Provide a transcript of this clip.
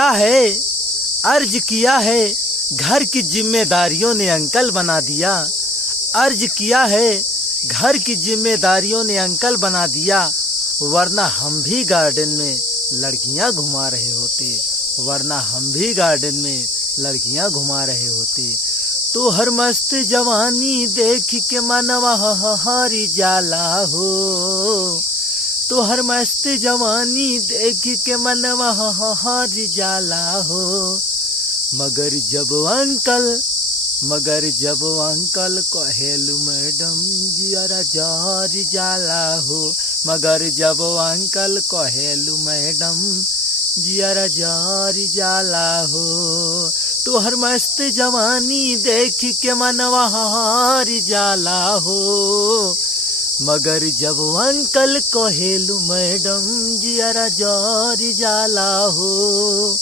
क्या है, अर्ज किया है, घर की जिम्मेदारियों ने अंकल बना दिया। अर्ज किया है, घर की जिम्मेदारियों ने अंकल बना दिया। वरना हम भी गार्डन में लड़कियां घुमा रहे होते। वरना हम भी गार्डन में लड़कियां घुमा रहे होते। तो हर मस्त जवानी देख के मनवा हारी जाला हो। तो हर मस्त जवानी देख के मनवा हारी जाला हो। मगर जब अंकल कहेलू मैडम जियरा जारी जाला हो। मगर जब अंकल कहेलू मैडम जियरा जारी जाला हो। तो हर मस्त जवानी देख के मनवा हारी जाला हो। मगर जब अंकल कहेलू मैडम जियरा जारी जाला हो।